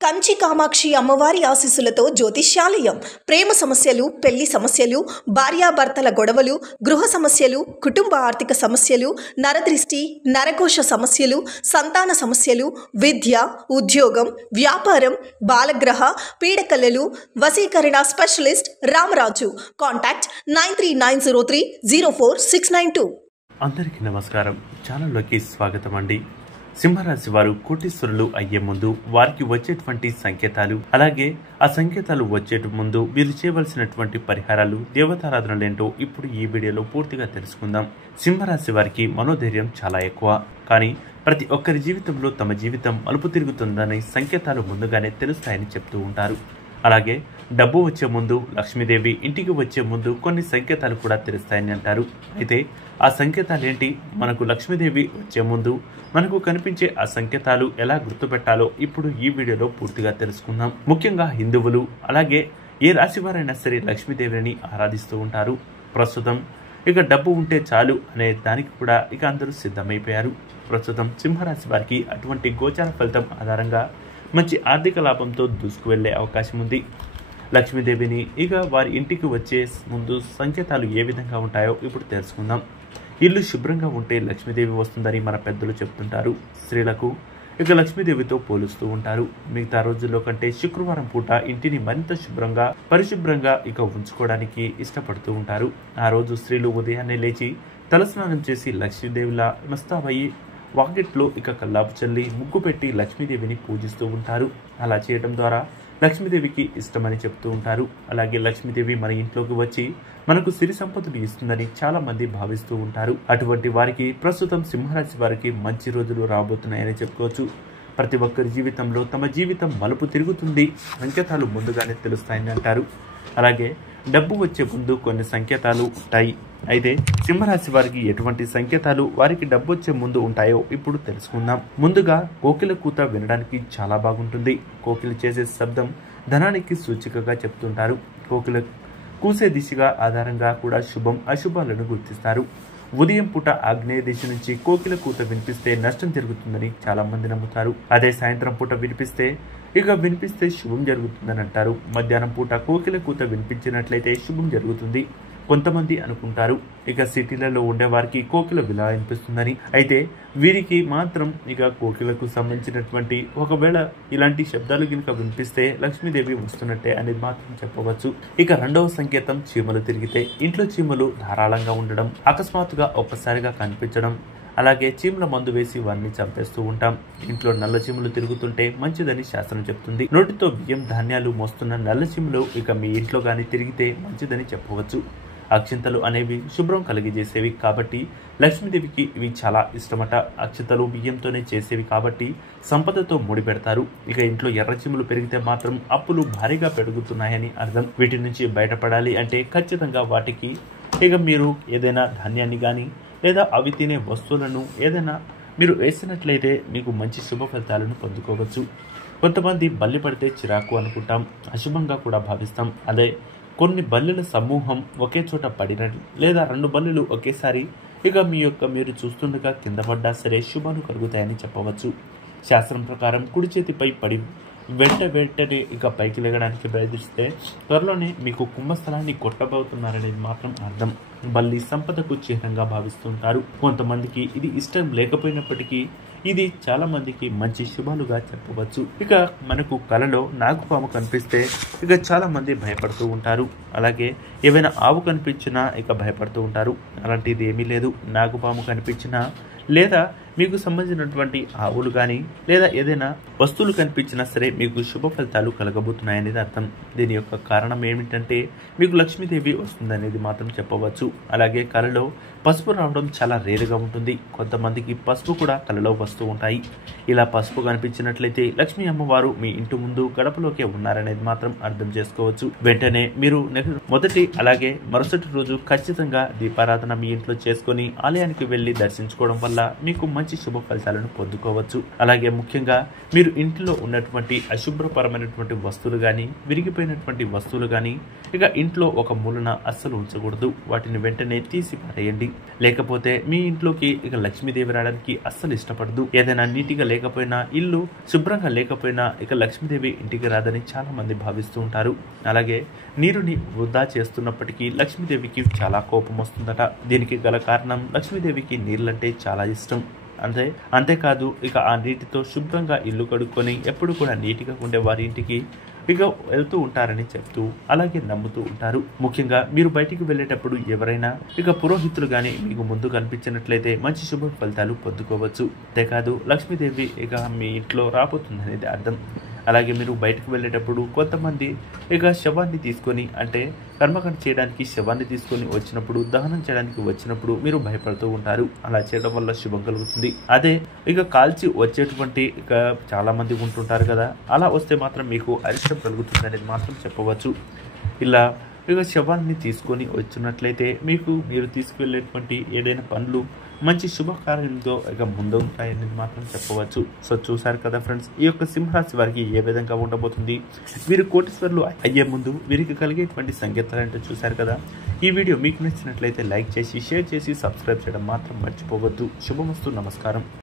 కంచి కామాక్షి అమ్మవారి ఆశీస్సులతో జ్యోతిష్యాలయం ప్రేమ సమస్యలు, పెళ్లి సమస్యలు, భార్యాభర్తల గొడవలు, గృహ సమస్యలు, కుటుంబ ఆర్థిక సమస్యలు, నరదృష్టి, నరకోశ సమస్యలు, సంతాన సమస్యలు, విద్య, ఉద్యోగం, వ్యాపారం, బాలగ్రహ పీడకలలు, వశీకరణ స్పెషలిస్ట్ రామరాజు. కాంటాక్ట్ 9390304692. అందరికీ నమస్కారం. ఛానల్లోకి స్వాగతం అండి. సింహరాశి వారు కోటీశ్వరులు అయ్యే ముందు వారికి వచ్చేటువంటి సంకేతాలు, అలాగే ఆ సంకేతాలు వచ్చే ముందు వీరు చేయవలసినటువంటి పరిహారాలు, దేవతారాధనలేంటో ఇప్పుడు ఈ వీడియోలో పూర్తిగా తెలుసుకుందాం. సింహరాశి వారికి మనోధైర్యం చాలా ఎక్కువ, కానీ ప్రతి ఒక్కరి జీవితంలో తమ జీవితం మలుపు తిరుగుతుందని సంకేతాలు ముందుగానే తెలుస్తాయని చెప్తూ ఉంటారు. అలాగే డబ్బు వచ్చే ముందు, లక్ష్మీదేవి ఇంటికి వచ్చే ముందు కొన్ని సంకేతాలు కూడా తెలుస్తాయని అంటారు. అయితే ఆ సంకేతాలు ఏంటి, మనకు లక్ష్మీదేవి వచ్చే ముందు మనకు కనిపించే ఆ సంకేతాలు ఎలా గుర్తుపెట్టాలో ఇప్పుడు ఈ వీడియోలో పూర్తిగా తెలుసుకుందాం. ముఖ్యంగా హిందువులు, అలాగే ఏ రాశి వారైనా సరే లక్ష్మీదేవిని ఆరాధిస్తూ ఉంటారు. ప్రస్తుతం ఇక డబ్బు ఉంటే చాలు అనే దానికి కూడా ఇక అందరూ సిద్ధమైపోయారు. ప్రస్తుతం సింహరాశి వారికి అటువంటి గోచార ఫలితం ఆధారంగా మంచి ఆర్థిక లాభంతో దూసుకు వెళ్లే అవకాశం ఉంది. లక్ష్మీదేవిని ఇక వారి ఇంటికి వచ్చే ముందు సంకేతాలు ఏ విధంగా ఉంటాయో ఇప్పుడు తెలుసుకుందాం. ఇల్లు శుభ్రంగా ఉంటే లక్ష్మీదేవి వస్తుందని మన పెద్దలు చెప్తుంటారు. స్త్రీలకు ఇక లక్ష్మీదేవితో పోలుస్తూ ఉంటారు. మిగతా రోజుల్లో కంటే శుక్రవారం పూట ఇంటిని మరింత శుభ్రంగా, పరిశుభ్రంగా ఇక ఉంచుకోవడానికి ఇష్టపడుతూ ఉంటారు. ఆ రోజు స్త్రీలు ఉదయాన్నే లేచి తలస్నానం చేసి లక్ష్మీదేవిలా మస్తావయ్యి వాకిట్లో ఇక కల్లాపు చల్లి ముగ్గు పెట్టి లక్ష్మీదేవిని పూజిస్తూ ఉంటారు. అలా చేయడం ద్వారా లక్ష్మీదేవికి ఇష్టమని చెప్తూ ఉంటారు. అలాగే లక్ష్మీదేవి మన ఇంట్లోకి వచ్చి మనకు సిరి సంపదలు ఇస్తుందని చాలా మంది భావిస్తూ ఉంటారు. అటువంటి వారికి ప్రస్తుతం సింహరాశి వారికి మంచి రోజులు రాబోతున్నాయని చెప్పుకోవచ్చు. ప్రతి ఒక్కరి జీవితంలో తమ జీవితం మలుపు తిరుగుతుంది, సంకేతాలు ముందుగానే తెలుస్తాయని అంటారు. అలాగే డబ్బు వచ్చే ముందు కొన్ని సంకేతాలు ఉంటాయి. అయితే సింహరాశి వారికి ఎటువంటి సంకేతాలు వారికి డబ్బు వచ్చే ముందు ఉంటాయో ఇప్పుడు తెలుసుకుందాం. ముందుగా కోకిల కూత వినడానికి చాలా బాగుంటుంది. కోకిల చేసే శబ్దం ధనానికి సూచికగా చెప్తుంటారు. కోకిల కూసే దిశగా ఆధారంగా కూడా శుభం, అశుభాలను గుర్తిస్తారు. ఉదయం పూట ఆగ్నేయ దిశ నుంచి కోకిల కూత వినిపిస్తే నష్టం జరుగుతుందని చాలా మంది నమ్ముతారు. అదే సాయంత్రం పూట వినిపిస్తే శుభం జరుగుతుందని అంటారు. మధ్యాహ్నం పూట కోకిల కూత వినిపించినట్లయితే శుభం జరుగుతుంది కొంతమంది అనుకుంటారు. ఇక సిటీలలో ఉండేవారికి కోకిల విలా వినిపిస్తుందని. అయితే వీరికి మాత్రం ఇక కోకిలకు సంబంధించినటువంటి ఒకవేళ ఇలాంటి శబ్దాలు కనుక వినిపిస్తే లక్ష్మీదేవి వస్తున్నట్టే అనేది మాత్రం చెప్పవచ్చు. ఇక రెండవ సంకేతం చీమలు తిరిగితే. ఇంట్లో చీమలు ధారాళంగా ఉండడం, అకస్మాత్తుగా ఒక్కసారిగా కనిపించడం, అలాగే చీమల మందు వేసి వారిని చంపేస్తూ ఉంటాం. ఇంట్లో నల్ల చీమలు తిరుగుతుంటే మంచిదని శాస్త్రం చెప్తుంది. నోటితో బియ్యం, ధాన్యాలు మోస్తున్న నల్ల చీమలు ఇక మీ ఇంట్లో గాని తిరిగితే మంచిదని చెప్పవచ్చు. అక్షింతలు అనేవి శుభ్రం కలిగజేసేవి కాబట్టి లక్ష్మీదేవికి ఇవి చాలా ఇష్టమట. అక్షింతలు బియ్యంతోనే చేసేవి కాబట్టి సంపదతో ముడిపెడతారు. ఇక ఇంట్లో ఎర్రచీమలు పెరిగితే మాత్రం అప్పులు భారీగా పెరుగుతున్నాయని అర్థం. వీటి నుంచి బయటపడాలి అంటే ఖచ్చితంగా వాటికి ఇక మీరు ఏదైనా ధాన్యాన్ని కానీ లేదా అవి తినే వస్తువులను ఏదైనా మీరు వేసినట్లయితే మీకు మంచి శుభ ఫలితాలను పొందుకోవచ్చు. కొంతమంది బల్లి పడితే చిరాకు అనుకుంటాం, అశుభంగా కూడా భావిస్తాం. అదే కొన్ని బల్లుల సమూహం ఒకే చోట పడిన లేదా 2 బల్లులు ఒకేసారి ఇక మీరు చూస్తుండగా కింద పడ్డా సరే శుభాలు కలుగుతాయని చెప్పవచ్చు. శాస్త్రం ప్రకారం కుడి చేతిపై పడి వెంటనే ఇక పైకి లేగడానికి ప్రయత్నిస్తే త్వరలోనే మీకు కుంభస్థలాన్ని కొట్టబోతున్నారనేది మాత్రం అర్థం. బల్లి సంపదకు చిహ్నంగా భావిస్తుంటారు. కొంతమందికి ఇది ఇష్టం లేకపోయినప్పటికీ ఇది చాలా మందికి మంచి శుభాలుగా చెప్పవచ్చు. ఇక మనకు కలలో నాగుపాము కనిపిస్తే ఇక చాలా మంది భయపడుతూ ఉంటారు. అలాగే ఏవైనా ఆవు కనిపించినా ఇక భయపడుతూ ఉంటారు. అలాంటిది ఏమీ లేదు. నాగుపాము కనిపించినా లేదా మీకు సంబంధించినటువంటి ఆవులు కానీ లేదా ఏదైనా వస్తువులు కనిపించినా సరే మీకు శుభ ఫలితాలు కలగబోతున్నాయనేది అర్థం. దీని యొక్క కారణం ఏమిటంటే మీకు లక్ష్మీదేవి వస్తుందనేది మాత్రం చెప్పవచ్చు. అలాగే కలలో పసుపు రావడం చాలా రేరుగా ఉంటుంది. కొంతమందికి పసుపు కూడా కలలో వస్తూ ఉంటాయి. ఇలా పసుపు కనిపించినట్లయితే లక్ష్మీ అమ్మవారు మీ ఇంటి ముందు గడపలోకే ఉన్నారనేది మాత్రం అర్థం చేసుకోవచ్చు. వెంటనే మీరు మొదటి అలాగే మరుసటి రోజు ఖచ్చితంగా దీపారాధన మీ ఇంట్లో చేసుకొని ఆలయానికి వెళ్ళి దర్శించుకోవడం వల్ల మీకు మంచి మంచి శుభ ఫలితాలను పొందుకోవచ్చు. అలాగే ముఖ్యంగా మీరు ఇంట్లో ఉన్నటువంటి అశుభ్రపరమైనటువంటి వస్తువులు కానీ, విరిగిపోయినటువంటి వస్తువులు కానీ ఇక ఇంట్లో ఒక మూలన అస్సలు ఉంచకూడదు. వాటిని వెంటనే తీసి పారేయండి. లేకపోతే మీ ఇంట్లోకి ఇక లక్ష్మీదేవి రావడానికి అస్సలు ఇష్టపడదు. ఏదైనా నీటిగా లేకపోయినా, ఇల్లు శుభ్రంగా లేకపోయినా ఇక లక్ష్మీదేవి ఇంటికి రాదని చాలా మంది భావిస్తూ ఉంటారు. అలాగే నీరుని వృధా చేస్తున్నప్పటికీ లక్ష్మీదేవికి చాలా కోపం వస్తుందట. దీనికి గల కారణం లక్ష్మీదేవికి నీళ్ళంటే చాలా ఇష్టం. అంతేకాదు ఇక ఆ నీటితో శుభ్రంగా ఇల్లు కడుక్కొని ఎప్పుడు కూడా నీటిగా ఉండే వారి ఇంటికి ఇక వెళ్తూ ఉంటారని చెప్తూ అలాగే నమ్ముతూ ఉంటారు. ముఖ్యంగా మీరు బయటికి వెళ్ళేటప్పుడు ఎవరైనా ఇక పురోహితులు గాని మీకు ముందు కనిపించినట్లయితే మంచి శుభ ఫలితాలు పొందుకోవచ్చు. అంతేకాదు లక్ష్మీదేవి ఇక మీ ఇంట్లో రాబోతుందనేది అర్థం. అలాగే మీరు బయటకు వెళ్ళేటప్పుడు కొంతమంది ఇక శవాన్ని తీసుకొని, అంటే కర్మకాండ చేయడానికి శవాన్ని తీసుకొని వచ్చినప్పుడు, దహనం చేయడానికి వచ్చినప్పుడు మీరు భయపడుతూ ఉంటారు. అలా చేయడం వల్ల శుభం కలుగుతుంది. అదే ఇక కాల్చి వచ్చేటువంటి ఇక చాలా మంది ఉంటుంటారు కదా, అలా వస్తే మాత్రం మీకు అరిష్టం కలుగుతుంది అనేది మాత్రం చెప్పవచ్చు. ఇలా ఇక శవాన్ని తీసుకొని వచ్చినట్లయితే మీరు తీసుకువెళ్ళేటువంటి ఏదైనా పనులు మంచి శుభకార్యాలతో ఇక ముందు ఉంటాయనేది మాత్రం చెప్పవచ్చు. సో చూసారు కదా ఫ్రెండ్స్, ఈ యొక్క సింహరాశి వారికి ఏ విధంగా ఉండబోతుంది, వీరు కోటీశ్వరులు అయ్యే ముందు వీరికి కలిగేటువంటి సంకేతాలు అంటే చూసారు కదా. ఈ వీడియో మీకు నచ్చినట్లయితే లైక్ చేసి, షేర్ చేసి, సబ్స్క్రైబ్ చేయడం మాత్రం మర్చిపోవద్దు. శుభమస్తు. నమస్కారం.